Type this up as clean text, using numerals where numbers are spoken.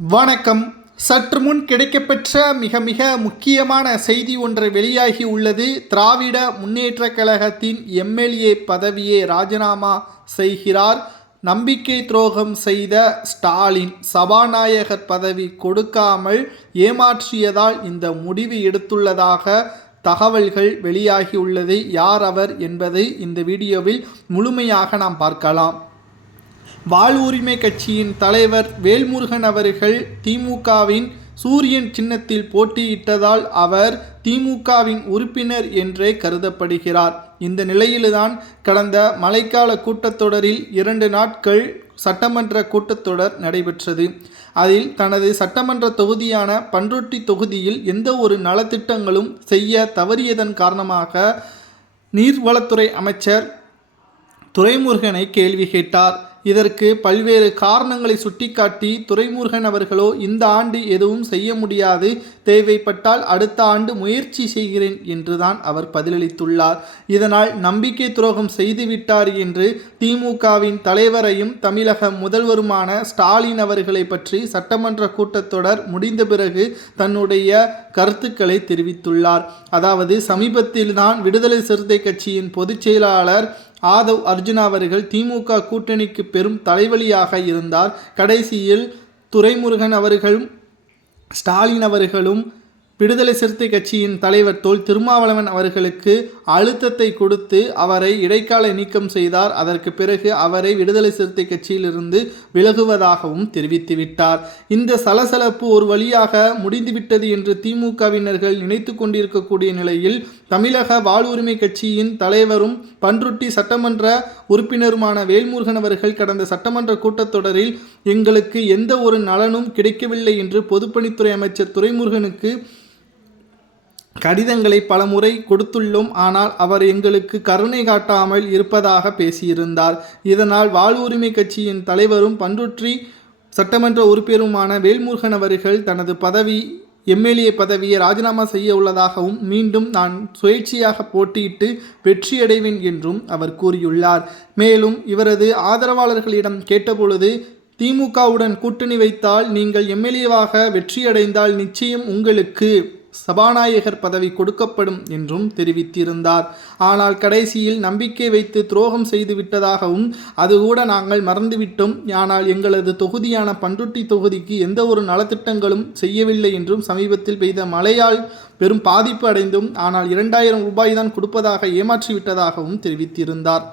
வணக்கம். சற்று முன் கிடைக்கப்பெற்ற மிக முக்கியமான செய்தி ஒன்று வெளியாகி உள்ளது. திராவிட முன்னேற்றக் கழகத்தின் எம்எல்ஏ பதவியை ராஜினாமா செய்கிறார். நம்பிக்கை துரோகம் செய்த ஸ்டாலின் சபாநாயகர் பதவி கொடுக்காமல் ஏமாற்றியதால் இந்த முடிவு எடுத்துள்ளதாக தகவல்கள் வெளியாகியுள்ளது. யார் அவர் என்பதை இந்த வீடியோவில் முழுமையாக நாம் பார்க்கலாம். வாழ்வுரிமை கட்சியின் தலைவர் வேல்முருகன் அவர்கள் திமுகவின் சூரியன் சின்னத்தில் போட்டியிட்டதால் அவர் திமுகவின் உறுப்பினர் என்றே கருதப்படுகிறார். இந்த நிலையில்தான் கடந்த மழைக்கால கூட்டத்தொடரில் 2 நாட்கள் சட்டமன்ற கூட்டத்தொடர் நடைபெற்றது. அதில் தனது சட்டமன்ற தொகுதியான பண்ருட்டி தொகுதியில் எந்த ஒரு நலத்திட்டங்களும் செய்ய தவறியதன் காரணமாக நீர்வளத்துறை அமைச்சர் துரைமுருகனை கேள்வி கேட்டார். இதற்கு பல்வேறு காரணங்களை சுட்டிக்காட்டி துரைமுருகன் அவர்களோ இந்த ஆண்டு எதுவும் செய்ய முடியாது, தேவைப்பட்டால் அடுத்த ஆண்டு முயற்சி செய்கிறேன் என்றுதான் அவர் பதிலளித்துள்ளார். இதனால் நம்பிக்கை துரோகம் செய்துவிட்டார் என்று திமுகவின் தலைவரையும் தமிழக முதல்வருமான ஸ்டாலின் அவர்களை பற்றி சட்டமன்ற கூட்டத்தொடர் முடிந்த பிறகு தன்னுடைய கருத்துக்களை தெரிவித்துள்ளார். அதாவது சமீபத்தில்தான் விடுதலை சிறுத்தை கட்சியின் பொதுச் செயலாளர் ஆதவ் அர்ஜுனா அவர்கள் திமுக கூட்டணிக்கு பெரும் தலைவலியாக இருந்தார். கடைசியில் துரைமுருகன் அவர்களும் ஸ்டாலின் அவர்களும் விடுதலை சிறுத்தை கட்சியின் தலைவர் தொல் திருமாவளவன் அவர்களுக்கு அழுத்தத்தை கொடுத்து அவரை இடைக்கால நீக்கம் செய்தார். அதற்கு பிறகு அவரை விடுதலை சிறுத்தை கட்சியிலிருந்து விலகுவதாகவும் தெரிவித்துவிட்டார். இந்த சலசலப்பு ஒரு வழியாக முடிந்துவிட்டது என்று திமுகவினர்கள் நினைத்து கொண்டிருக்கக்கூடிய நிலையில் தமிழக வாழ்வுரிமை கட்சியின் தலைவரும் பண்ருட்டி சட்டமன்ற உறுப்பினருமான வேல்முருகன் அவர்கள் கடந்த சட்டமன்ற கூட்டத்தொடரில் எங்களுக்கு எந்த ஒரு நலனும் கிடைக்கவில்லை என்று பொதுப்பணித்துறை அமைச்சர் துரைமுருகனுக்கு கடிதங்களை பலமுறை கொடுத்துள்ளோம், ஆனால் அவர் எங்களுக்கு கருணை காட்டாமல் இருப்பதாக பேசியிருந்தார். இதனால் வாழ்வுரிமை கட்சியின் தலைவரும் பண்ருட்டி சட்டமன்ற உறுப்பினருமான வேல்முருகன் அவர்கள் தனது எம்எல்ஏ பதவியை ராஜினாமா செய்ய உள்ளதாகவும் மீண்டும் நான் சுயேட்சையாக போட்டியிட்டு வெற்றியடைவேன் என்றும் அவர் கூறியுள்ளார். மேலும் இவரது ஆதரவாளர்களிடம் கேட்டபொழுது திமுகவுடன் கூட்டணி வைத்தால் நீங்கள் எம்எல்ஏவாக வெற்றியடைந்தால் நிச்சயம் உங்களுக்கு சபாநாயகர் பதவி கொடுக்கப்படும் என்றும் தெரிவித்திருந்தார். ஆனால் கடைசியில் நம்பிக்கை வைத்து துரோகம் செய்து விட்டதாகவும் அது கூட நாங்கள் மறந்துவிட்டோம், ஆனால் எங்களது தொகுதியான பண்ருட்டி தொகுதிக்கு எந்த ஒரு நலத்திட்டங்களும் செய்யவில்லை என்றும் சமீபத்தில் பெய்த மழையால் பெரும் பாதிப்பு அடைந்தும் ஆனால் 2000 ரூபாய் தான் கொடுப்பதாக ஏமாற்றிவிட்டதாகவும் தெரிவித்திருந்தார்.